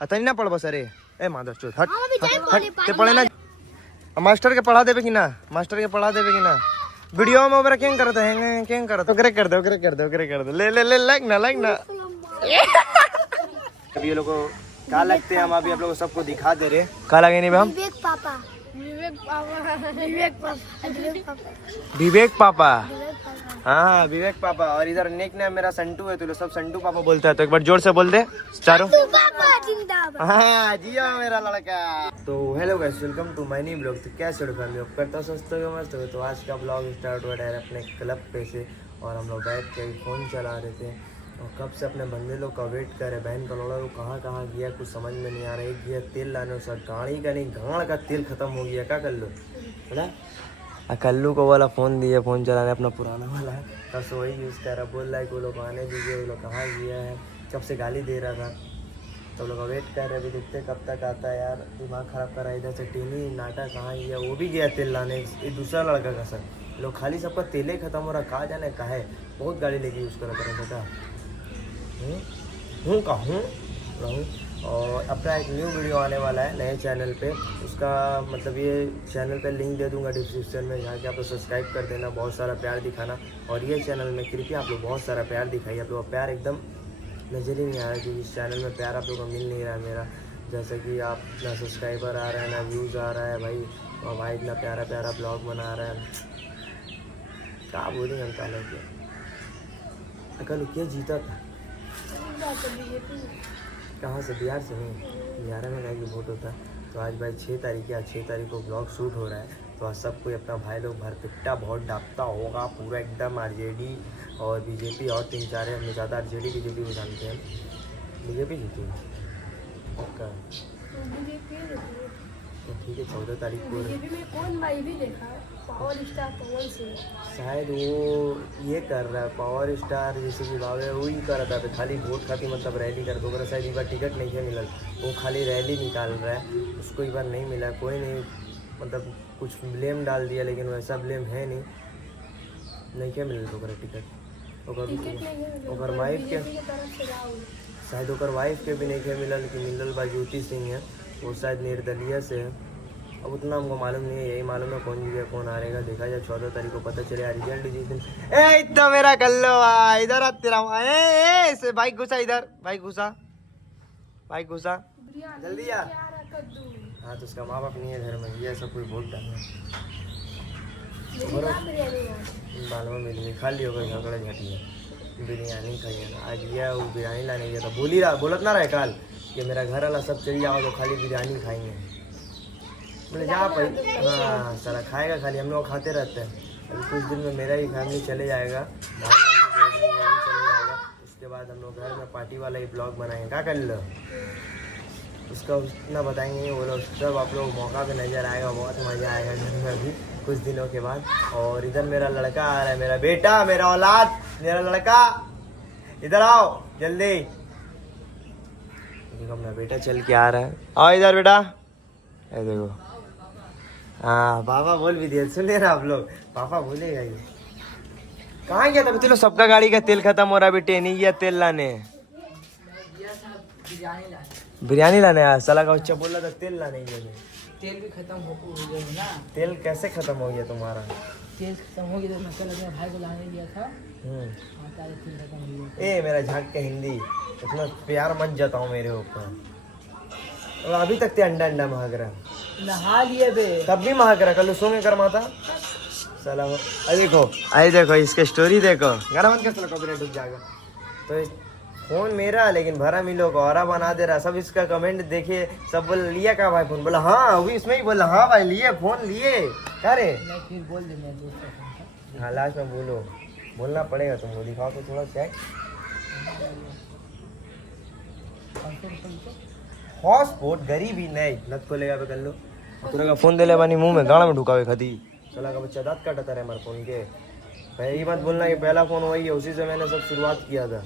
अतनी ना पढ़ बस अरे ए मादर चोद हट ते पढ़े ना मास्टर के पढ़ा देबे कि ना मास्टर के पढ़ा देबे कि ना वीडियो में ओबरा कें करत है कें करत ओकरे कर दे ले लाइक ना अभी ये लोग को क्या लगते हैं हम अभी आप लोगों को सबको दिखा दे रहे क्या लगे नहीं हम विवेक पापा हाँ विवेक पापा और इधर नेक ने मेरा संटू है तो लोग सब संटू पापा बोलता है तो एक बार जोर से बोल दे चारों हाँ जिया मेरा लड़का। तो hello guys welcome to my new blog. तो कैसे हो फैमिली होप करता हूँ सस्त मस्त हो। तो आज का ब्लॉग स्टार्ट हुआ है अपने क्लब पे से और हम लोग बैठ के फ़ोन चला रहे थे और कब से अपने बंदे लोग का वेट कर रहे। बहन का लोड़ा लोग कहाँ गया कुछ समझ में नहीं आ रहा। एक गया तेल लाने उसका गाड़ी का नहीं गाड़ का तेल खत्म हो गया। क्या कर लो है कल्लू को वाला फ़ोन दिया फ़ोन चलाने अपना पुराना वाला है बस वही यूज़ कर रहा। बोल रहा है कि वो लोग आने दीजिए वो लोग कहाँ गया है कब से गाली दे रहा था। तो लोग वेट कर रहे अभी देखते कब तक आता है यार। दिमाग ख़राब कर रहा है। इधर से टीनी नाटा कहाँ गया वो भी गया तेल लाने। ये दूसरा लड़का का सर लोग खाली सबका तेल ही ख़त्म हो रहा। कहाँ जाने कहा है बहुत गाड़ी लेके यूज़ कर रहा था। कहूँ रहूँ और अपना एक न्यू वीडियो आने वाला है नए चैनल पे। उसका मतलब ये चैनल पे लिंक दे दूंगा डिस्क्रिप्शन में जहाँ के आप लोग सब्सक्राइब कर देना। बहुत सारा प्यार दिखाना और ये चैनल में कृपया आप लोग बहुत सारा प्यार दिखाइए। आप लोग प्यार एकदम नज़र ही नहीं आ रहा कि इस चैनल में प्यार आप लोगों को मिल नहीं रहा है मेरा। जैसे कि आप ना सब्सक्राइबर आ रहा है ना व्यूज़ आ रहा है भाई और भाई इतना प्यारा ब्लॉग बना रहा है। क्या बोलेंगे हम ताला के कल क्या जीता था कहाँ से बिहार से नहीं 11 में का वोट होता। तो आज भाई 6 तारीख को ब्लॉग शूट हो रहा है। तो आज सब कोई अपना भाई लोग भरपिट्टा बहुत डापता होगा पूरा एकदम आरजेडी और बीजेपी और 3-4 हमें ज़्यादा आरजेडी बीजेपी को जानते हैं। बीजेपी जीती है पक्का तो ठीक है 14 तारीख को कौन भाई भी देखा पावर स्टार पवन सिंह शायद वो ये कर रहा है पावर स्टार जैसे कि बाबे वही कर रहा था खाली वोट खाती मतलब रैली कर दो। शायद एक बार टिकट नहीं है मिला वो खाली रैली निकाल रहा है उसको एक बार नहीं मिला कोई नहीं मतलब कुछ ब्लेम डाल दिया लेकिन वैसा ब्लेम है नहीं क्या मिल रहा टिकट ओकर वाइफ के शायद ओकर वाइफ के भी नहीं क्या मिला लेकिन मिलल बा ज्योति सिंह है वो शायद निर्दलीय से है। अब उतना हमको मालूम नहीं है यही मालूम है कौन जीतेगा कौन हारेगा देखा जाए 14 तारीख को पता चलेगा रिजल्ट जिस दिन। ए इतना मेरा कल्लो इधर आ तेरा ए भाई घुसा इधर भाई घुसा जल्दी आ। हाँ तो उसका माँ बाप नहीं है घर में ये सब कोई वोट डालना मालूम मिल गई खाली होकर झगड़ा झटिया बिरयानी खाइए ना आज यह वो बिरयानी लाने गया था बोलत ना रहे कल कि मेरा घर वाला सब चल जाओ तो खाली बिरयानी खाएंगे बोले जहाँ पर हाँ सारा खाएगा खाली हम लोग खाते रहते हैं। अभी कुछ दिन में मेरा ही फैमिली चले जाएगा उसके बाद हम लोग घर में पार्टी वाला ही ब्लॉग बनाएंगे। क्या कर लो उसका उतना बताएंगे वो लोग सब आप लोग मौका पे नज़र आएगा बहुत मज़ा आएगा घर में अभी कुछ दिनों के बाद। और इधर मेरा लड़का आ रहा है मेरा बेटा मेरा औलाद मेरा लड़का इधर आओ जल्दी। देखो अपना बेटा चल के आ रहा है आओ इधर बेटा ये देखो हाँ पापा बोल भी दिया सुन रहे आप लोग पापा बोलेगा ये कहाँ गया था चलो सबका गाड़ी का तेल खत्म हो रहा है बेटे नहीं गया तेल लाने बिरयानी लाने आया साला का बच्चा बोल रहा था तेल लाने गया तेल भी खत्म हो गया ना। तेल कैसे खत्म हो गया तुम्हारा तेल खत्म हो गया तो मैं भाई को लाने गया था तेल खत्म हो गया। ए मेरा झाक के हिंदी इतना प्यार मत जताओ मेरे ऊपर और अभी तक ते अंडा महक रहा नहा लिए बे तब भी महक रहा कल सो में करमाता साला अरे देखो इसके स्टोरी देखो गाना बंद कर चलो कॉपीराइट डूब जाएगा। तो फोन मेरा लेकिन भरा मिलो को और बना दे रहा सब इसका कमेंट देखिए सब बोल लिया क्या भाई फोन बोला हाँ अभी इसमें ही बोला हाँ भाई लिए फोन लिए क्या रे फिर बोल दे हाँ लास्ट में बोलना पड़ेगा तुमको दिखाओ तो थोड़ा चेक हॉटस्पॉट गरीबी नहीं लत खोलेगा पे कर लो पूरा का फोन दे ले बानी मुंह में गाना में ढुकावे खाती चला का बच्चा दांत काटता रहे हमारे फोन के भाई ये मत बोलना कि पहला फोन वही है उसी से मैंने सब शुरुआत किया था।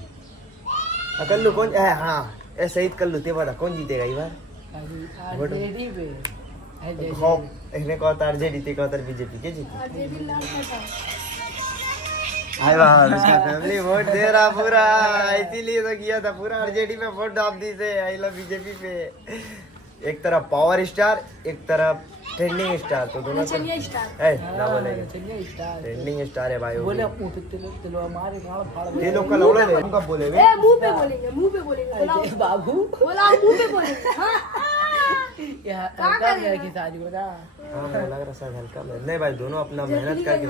कल्लू कौन है हाँ ए सहीद कल्लू ते बता कौन जीतेगा इस बार इसमें कहता आरजेडी ते कहता बीजेपी के जीती हाय बाबा उसका फैमिली वोट दे रहा पूरा, इसीलिए तो किया था पूरा आरजेडी पे वोट डाल दी थे, आई लव बीजेपी पे। एक तरफ पावर स्टार, एक तरफ ट्रेंडिंग स्टार, तो दोनों ना बोलेंगे ट्रेंडिंग स्टार है भाई। बोले तिलो हमारे गाल फाड़ ये लोग का लौड़ा है, उनका बोले वे मुंह पे बोलेंगे बाबू बोला मुंह पे बोलेंगे। यार क्या मेरा की शादी बता। हाँ मुझे लग रहा शायद हल्का में नहीं भाई, दोनों अपना मेहनत करके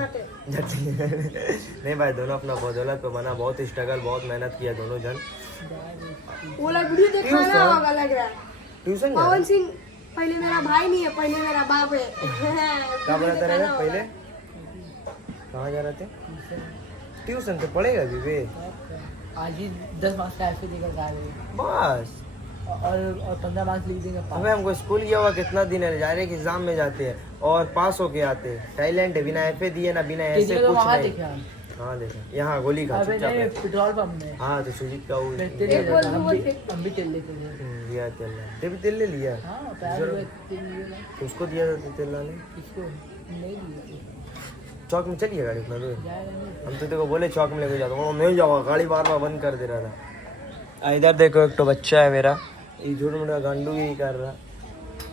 नहीं भाई, दोनों अपना बदौलत पे बना, बहुत स्ट्रगल बहुत मेहनत किया दोनों जन। बोला वीडियो देखा ना होगा लग रहा है। ट्यूशन पवन सिंह पहले मेरा भाई नहीं है, पहले मेरा बाप है। कहाँ पढ़ाते रहे पहले, कहाँ जा रहे थे ट्यूशन? तो पढ़ेगा भी वे आज ही 10 मार्क्स का ऐसे निकल आ रहे बस। और 15 मार्क्स लिख देंगे। अबे हमको स्कूल गया हुआ कितना दिन है, डायरेक्ट एग्जाम में जाते हैं और पास होके आते हैं। टैलेंट है, बिना एफए दिए ना बिना ऐसे कुछ नहीं। हाँ देखा यहाँ गोली खा पेट्रोल पंप में। हाँ तो सुजीत का वो हम भी तेल लेते थे। लिया तेल, तेल तेल ले लिया तो उसको दिया था तेल लाने, चौक में चलिए गाड़ी अपना दूर। हम तो देखो बोले चौक में लेके जाता हूँ, नहीं जाऊँगा, गाड़ी बार बार बंद कर दे रहा था। इधर देखो एक तो बच्चा है मेरा, ये झूठ मूठ गांडू ही कर रहा।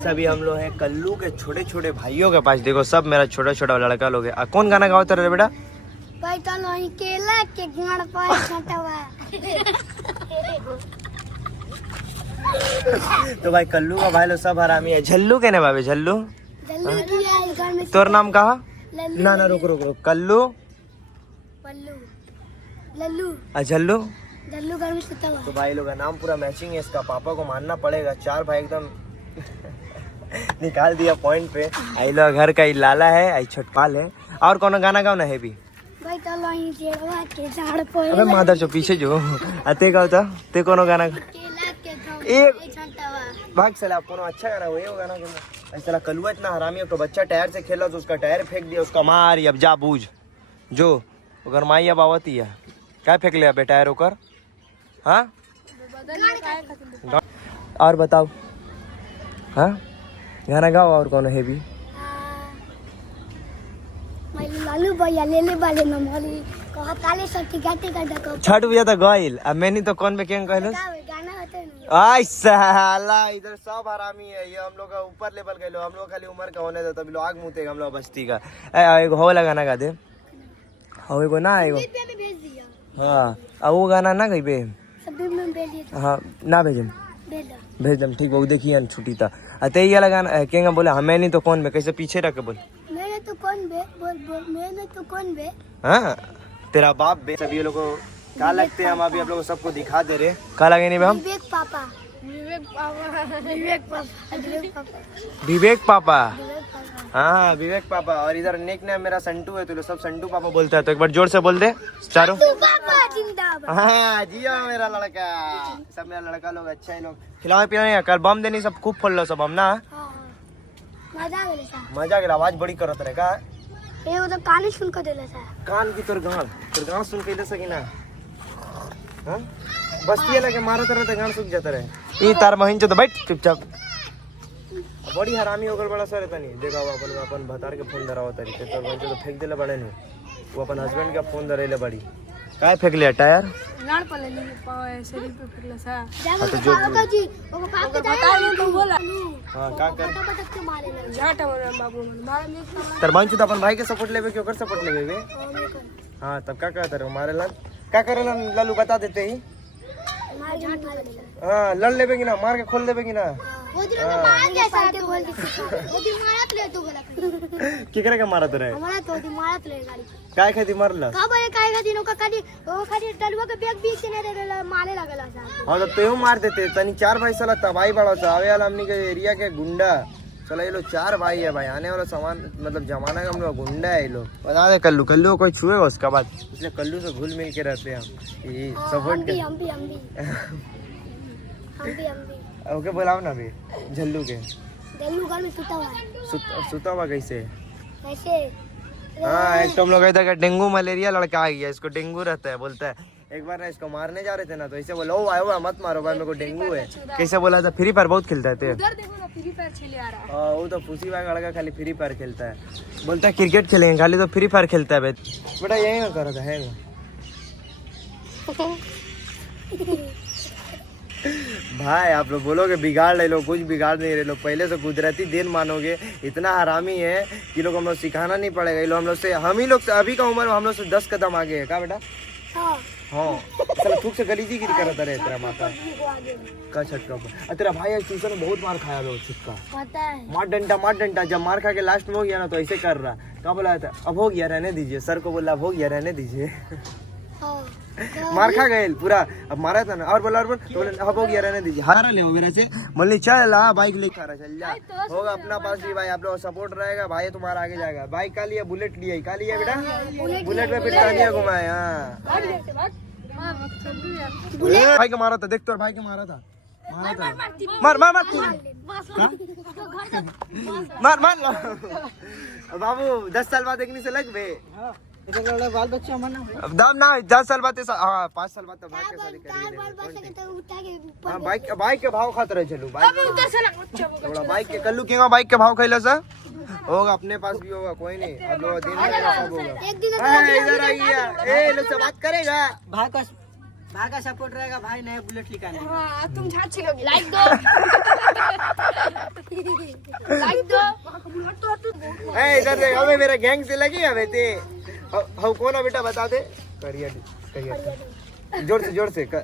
सभी हम लोग हैं कल्लू के छोटे छोटे भाइयों के पास, देखो सब मेरा छोटा छोटा लड़का लोग है। कौन गाना गाओ तेरे बेटा? भाई तो नहीं केला के गण पर छटवा। तो भाई कल्लू का भाई लोग सब हरामी है। झल्लू के ने बाबे, झल्लू जल्दी किया है घर में। तोर नाम कहा? ना ना रुक रुक रुक, कल्लू पल्लू लल्लू झल्लू जल्लू घर में सुता हुआ। तो भाई लोग का नाम पूरा मैचिंग है, इसका पापा को मानना पड़ेगा। चार भाई एकदम निकाल दिया पॉइंट पे। आई लोग घर का ही लाला है, आई छटपाल है। और कौन गाना गाओ ना है भी भाई तो नहीं केला के झाड़ पर अबे मादर जो पीछे जो अते गाओ था ते कोनो गाना केला के एक छटवा। भाग साला कोनो अच्छा गाना हुए गाना गाना। ऐसा कलुआ इतना हरामी है, तो बच्चा टायर से खेला तो उसका टायर फेंक दिया, उसका मार अब जा बूझ जो अगर माई अब आवती है क्या फेंक लिया बेटा टायर होकर। हाँ और बताओ, हाँ गाना गाओ और कौन है भी? लालू भैया ले ले वाले नंबरी कहा काले सट्टी गाते कर छठ भैया तो गइल, अब मैंने तो कौन पे क्या कहलो गाना होता है। आई साला इधर सब हरामी है, ये हम लोग का ऊपर लेवल के लोग, हम लोग खाली उम्र का होने देता, तभी लोग आग मुतेगा हम लोग बस्ती का। एक हो वाला गाना गा दे, हो एगो ना एगो भेज दिया। हाँ अब वो गाना ना गई बे, सब में भेज दिया। हाँ ना भेजम भेज दो भेज दम ठीक, वो देखिए छुट्टी था अते ये वाला गाना केंगा बोला हमें नहीं तो कौन बे, कैसे पीछे रख के बोल मैंने तो कौन बे बोल बोल मैंने तो कौन बे। हाँ तेरा बाप बे। सभी लोगों को क्या लगते हैं, हम अभी आप लोगों को सबको दिखा दे रहे क्या लगे नहीं हम? विवेक पापा विवेक पापा विवेक पापा विवेक पापा विवेक पापा। विवेक पापा। हाँ विवेक पापा। और इधर नेक नेम मेरा संटू है, तो लोग सब संटू पापा बोलता है, तो एक बार जोर से बोल दे चारों। पापा जिंदाबाद। हाँ जिया मेरा लड़का, सब मेरा लड़का लोग अच्छा है। लोग खिलाए पिलाए कल बम देनी सब खूब फोड़ लो सब हम ना। मजा गेले सा मजा के आवाज बड़ी करत रहे का एगो तो कान सुन के देले सा। कान की तोर गान सुन के ले सकी ना। हाँ बस्ती लगे मारत रहे गान सूख जाता रहे। ई तार महीन तो बैठ चुपचाप, बड़ी हरामी होकर बड़ा सर तनी देखा वो अपन भतार के फोन धरावा तरी तो बंचो तो फेंक देले बड़े नु, वो अपन हस्बैंड का फोन धरेले बड़ी काय फेंक लिया टायर गाड़ पर ले पावे शरीर पे फिरला सा। हाँ तो जो पापा जी वो पापा बता तू बोला हाँ का कर पटक के मारे ले जाट मारे बाबू मारे में तर बंचो तो अपन भाई के सपोर्ट लेवे क्यों कर सपोर्ट लेवे वे। हाँ तब क्या कहते रहे मारे लन क्या करे लालू बता देते ही। हाँ लड़ लेवे की ना, मार के खोल देवे की ना। वो दिन में मार के साथे बोल दी वो दिन मारत ले तू बोला की करे का मारत रहे हमारा तो दिन मारत ले गाड़ी काय खेती मारला का बरे काय का दिनों का खाली वो खाली टलवा के बैग बीच ने रे मारे लगला सा। हाँ तो तेहू मार देते तनी चार भाई साला तबाही बड़ा सा आवे वाला हमनी के एरिया के गुंडा चला ये लोग चार भाई है भाई, आने वाला सामान मतलब जमाना का हम लोग गुंडा है ये लोग। बता दे कल्लू को कोई छुएगा उसका बाद, इसलिए कल्लू से घुल मिल के रहते हैं हम ये सपोर्ट हम भी ओके बुलाओ ना भी झल्लू के दिल्लू घर में सुता हुआ है। सुता हुआ कैसे? कैसे? हाँ एक तो हम लोग इधर का डेंगू मलेरिया लड़का आ गया, इसको डेंगू रहता है, बोलता है एक बार ना इसको मारने जा रहे थे ना तो ऐसे बोला ओ आयो मत मारो भाई मेरे को डेंगू है। कैसे बोला था? फ्री फायर बहुत खेलता है उधर देखो ना फ्री फायर खेले आ रहा है। हाँ वो तो फूसी भाई लड़का खाली फ्री फायर खेलता है, बोलता है क्रिकेट खेलेंगे खाली तो फ्री फायर खेलता है बेटा। यही ना करो था है भाई आप लोग बोलोगे बिगाड़ ले लो, कुछ बिगाड़ नहीं रहे लो, पहले से कुदरती देन मानोगे। इतना हरामी है कि लोग हम लोग सिखाना नहीं पड़ेगा। ये लोग हम लोग से, हम ही लोग से अभी का उम्र में हम लोग से 10 कदम आगे है का बेटा। हाँ चलो थूक से गलीजी गिरी करता रहे तेरा माता का छटका पर। तेरा भाई आज ट्यूशन में बहुत मार खाया लो छुटका, पता है। मार डंडा। जब मार खा के लास्ट में हो गया ना तो ऐसे कर रहा, क्या बोला था, अब हो गया रहने दीजिए। सर को बोला अब हो गया रहने दीजिए। मार खा गए पूरा, अब मारा था ना और बोला तो बोले अब हो गया रहने दीजिए। हारा ले मेरे से मल्ली चल बाइक लेकर चल जा, होगा अपना पास भी भाई। आप लोग सपोर्ट रहेगा भाई, तुम्हारा आगे जाएगा। बाइक का लिया, बुलेट लिया, का लिया बेटा, बुलेट में पिस्तानिया घुमाए। भाई को मारा था, देख तो भाई को मारा था, मार मार मार मार मार बाबू 10 साल बाद देखने से लग बे बाल बच्चा मना अब दाम ना 10 साल बाद 5 साल बाद तो भाई के शादी करेंगे। बाइक के भाव खाते रहे चलो, थोड़ा बाइक के कल्लू केगा बाइक के भाव खैला सा होगा, अपने पास भी होगा, कोई नहीं। अब लोग दिन में सब होगा। इधर आ गया, ए लोग से बात करेगा। भाई का सपोर्ट रहेगा, भाई नया बुलेट निकालेंगे। हाँ, तुम झांसी लोगे। लाइक दो। लाइक दो। ए इधर देख, अबे मेरा गैंग से लगी है बेटे। हम कौन है बेटा बता दे। करिया जोर से कर।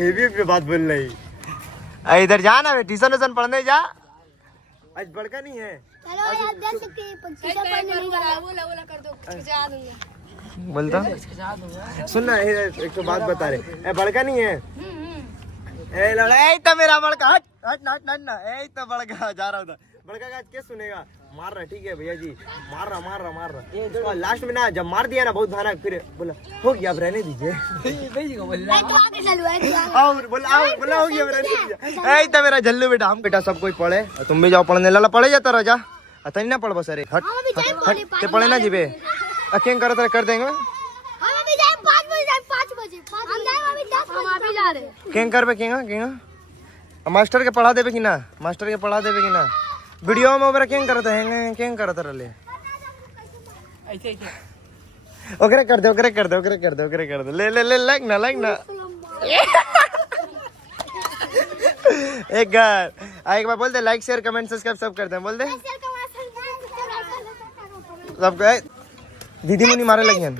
ये भी बात बोल रही। इधर जा ना, ट्यूशन पढ़ने जा। आज बड़का नहीं है। चलो यार दे सकते हैं, पंछी पढ़ने नहीं जा। बोला कर दो, खिंचा दूंगा। बोलता सुन ना, एक तो बात बता रहे, ए बड़का नहीं है। ए लड़ाई तो मेरा बड़का, हट हट हट हट ना, ए तो बड़का जा रहा था। बड़का का क्या सुनेगा, मार रहा, ठीक है भैया जी, मार रहा। लास्ट में ना जब मार दिया ना बहुत भयानक, फिर बोला हो गया अब रहने दीजिए। और बोला हो गया अब रहने दीजिए। ए तो मेरा जल्लू बेटा, हम बेटा सब कोई पढ़े, तुम भी जाओ पढ़ने। लाला पढ़े जाता रह जा, अतनी ना पढ़ बस। अरे हट हट पढ़े ना जीबे, अकें कर देंगे। हम अभी जाए 5 बजे हम जाए अभी 10 बजे। हम अभी जा रहे। कें कर बे केंगा मास्टर के पढ़ा देबे कि ना, वीडियो में ओबरा कें करत है, कें करत रहले ऐसे ओकरे कर दे ले लाइक ना एक बार बोल दे, लाइक शेयर कमेंट सब्सक्राइब सब करते हैं, बोल दे सबको। दीदी मुनी मारे लगी हैं।